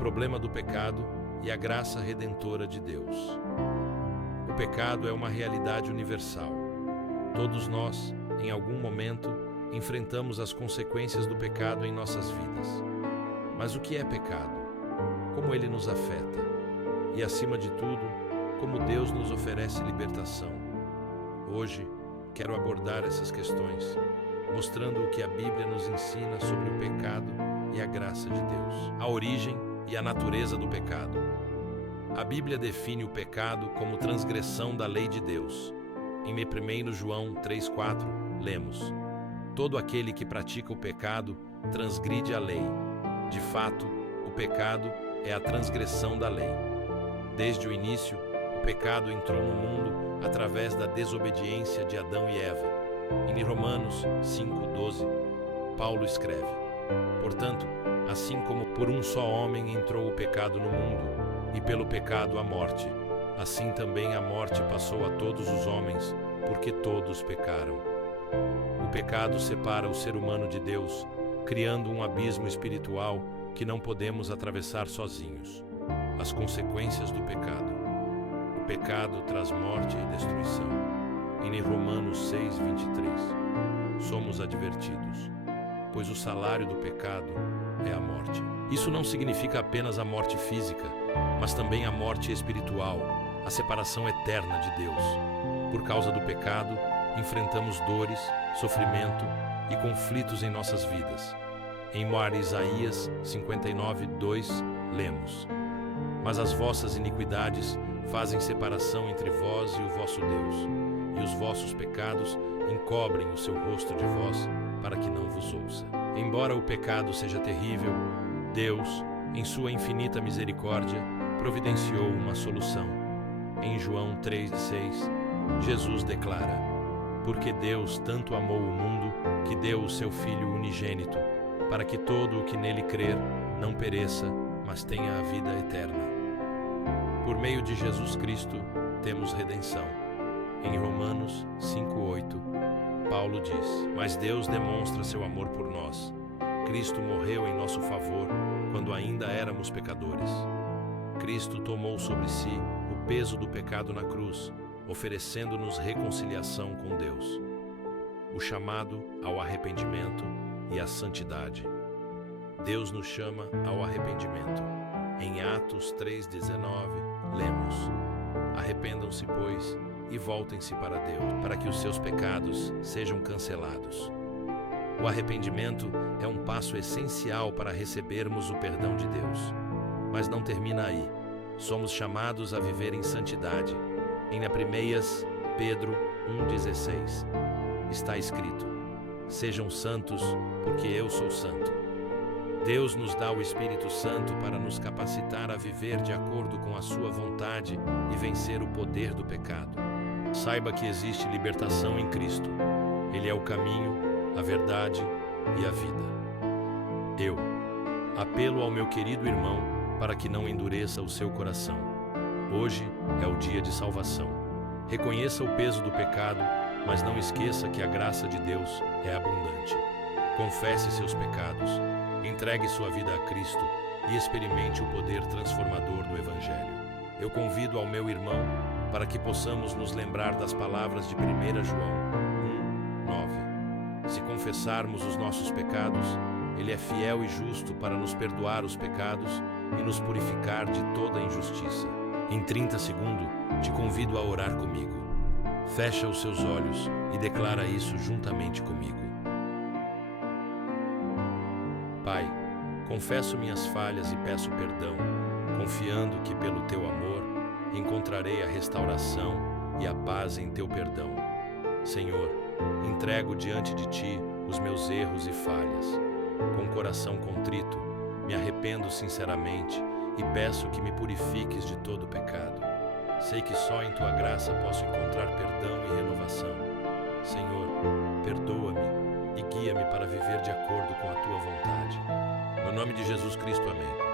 problema do pecado e a graça redentora de Deus. O pecado é uma realidade universal. Todos nós, em algum momento, enfrentamos as consequências do pecado em nossas vidas. Mas o que é pecado? Como ele nos afeta? E, acima de tudo, como Deus nos oferece libertação? Hoje, quero abordar essas questões, mostrando o que a Bíblia nos ensina sobre o pecado e a graça de Deus, a origem e a natureza do pecado. A Bíblia define o pecado como transgressão da lei de Deus. Em 1 João 3,4, lemos: todo aquele que pratica o pecado transgride a lei. De fato, o pecado é a transgressão da lei. Desde o início, o pecado entrou no mundo através da desobediência de Adão e Eva. Em Romanos 5,12, Paulo escreve: portanto, assim como por um só homem entrou o pecado no mundo, e pelo pecado a morte, assim também a morte passou a todos os homens, porque todos pecaram. O pecado separa o ser humano de Deus, criando um abismo espiritual que não podemos atravessar sozinhos. As consequências do pecado. O pecado traz morte e destruição. Em Romanos 6,23, somos advertidos, pois o salário do pecado é a morte. Isso não significa apenas a morte física, mas também a morte espiritual, a separação eterna de Deus. Por causa do pecado, enfrentamos dores, sofrimento e conflitos em nossas vidas. Em Isaías 59:2, lemos: mas as vossas iniquidades fazem separação entre vós e o vosso Deus, e os vossos pecados encobrem o seu rosto de vós, para que não vos ouça. Embora o pecado seja terrível, Deus, em sua infinita misericórdia, providenciou uma solução. Em João 3,6, Jesus declara: porque Deus tanto amou o mundo, que deu o seu Filho unigênito, para que todo o que nele crer não pereça, mas tenha a vida eterna. Por meio de Jesus Cristo, temos redenção. Em Romanos 5,8, Paulo diz: mas Deus demonstra seu amor por nós. Cristo morreu em nosso favor quando ainda éramos pecadores. Cristo tomou sobre si o peso do pecado na cruz, oferecendo-nos reconciliação com Deus. O chamado ao arrependimento e à santidade. Deus nos chama ao arrependimento. Em Atos 3,19, lemos: arrependam-se, pois, e voltem-se para Deus, para que os seus pecados sejam cancelados. O arrependimento é um passo essencial para recebermos o perdão de Deus. Mas não termina aí. Somos chamados a viver em santidade. Em 1 Pedro 1,16, está escrito: sejam santos, porque eu sou santo. Deus nos dá o Espírito Santo para nos capacitar a viver de acordo com a sua vontade e vencer o poder do pecado. Saiba que existe libertação em Cristo. Ele é o caminho, a verdade e a vida. Eu apelo ao meu querido irmão para que não endureça o seu coração. Hoje é o dia de salvação. Reconheça o peso do pecado, mas não esqueça que a graça de Deus é abundante. Confesse seus pecados, entregue sua vida a Cristo e experimente o poder transformador do Evangelho. Eu convido ao meu irmão para que possamos nos lembrar das palavras de 1 João 1,9. Se confessarmos os nossos pecados, Ele é fiel e justo para nos perdoar os pecados e nos purificar de toda injustiça. Em 30 segundos, te convido a orar comigo. Fecha os seus olhos e declara isso juntamente comigo. Pai, confesso minhas falhas e peço perdão, confiando que pelo Teu amor encontrarei a restauração e a paz em Teu perdão. Senhor, entrego diante de Ti os meus erros e falhas. Com coração contrito, me arrependo sinceramente e peço que me purifiques de todo pecado. Sei que só em Tua graça posso encontrar perdão e renovação. Senhor, perdoa-me e guia-me para viver de acordo com a Tua vontade. No nome de Jesus Cristo, amém.